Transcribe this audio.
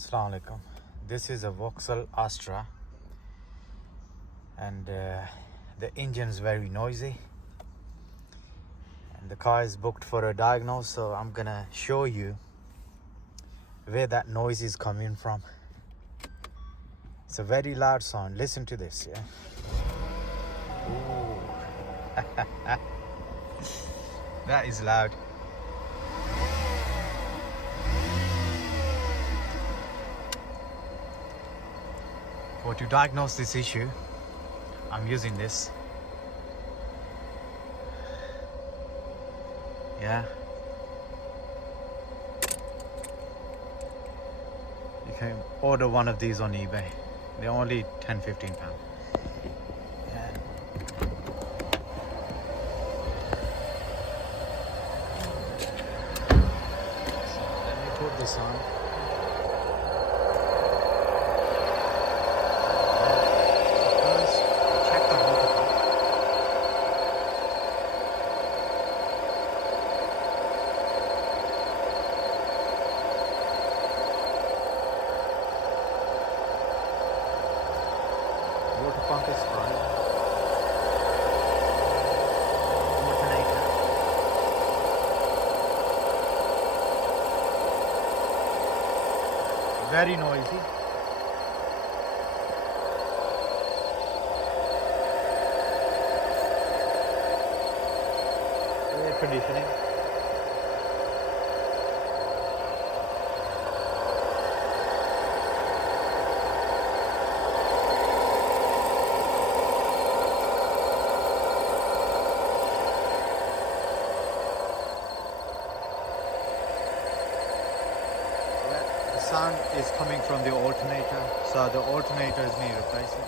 Assalamu alaikum. This is a Vauxhall Astra, and the engine is very noisy, and the car is booked for a diagnose, so I'm gonna show you where that noise is coming from. It's a very loud sound. Listen to this, yeah. Ooh. That is loud. For to diagnose this issue, I'm using this. Yeah. You can order one of these on eBay. They're only 10-15 pounds. Yeah. So let me put this on. Water pump is fine. Alternator. Very noisy. Air conditioning. Sound is coming from the alternator, so the alternators need replacing.